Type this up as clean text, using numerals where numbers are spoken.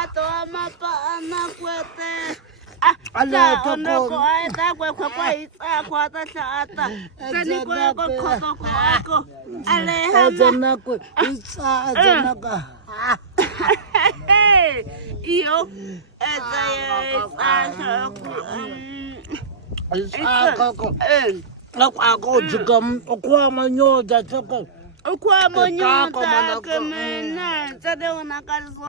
Atoma pa anak kwete. Ala ko ay ta ko isa ko ta ata. Sani ko ko. Ale Azana ko isa azana ka. Iyo eza Isa ko. Ako jigam kwa manyo da choko. Kwa monyo ta kemena. Tade una kalso.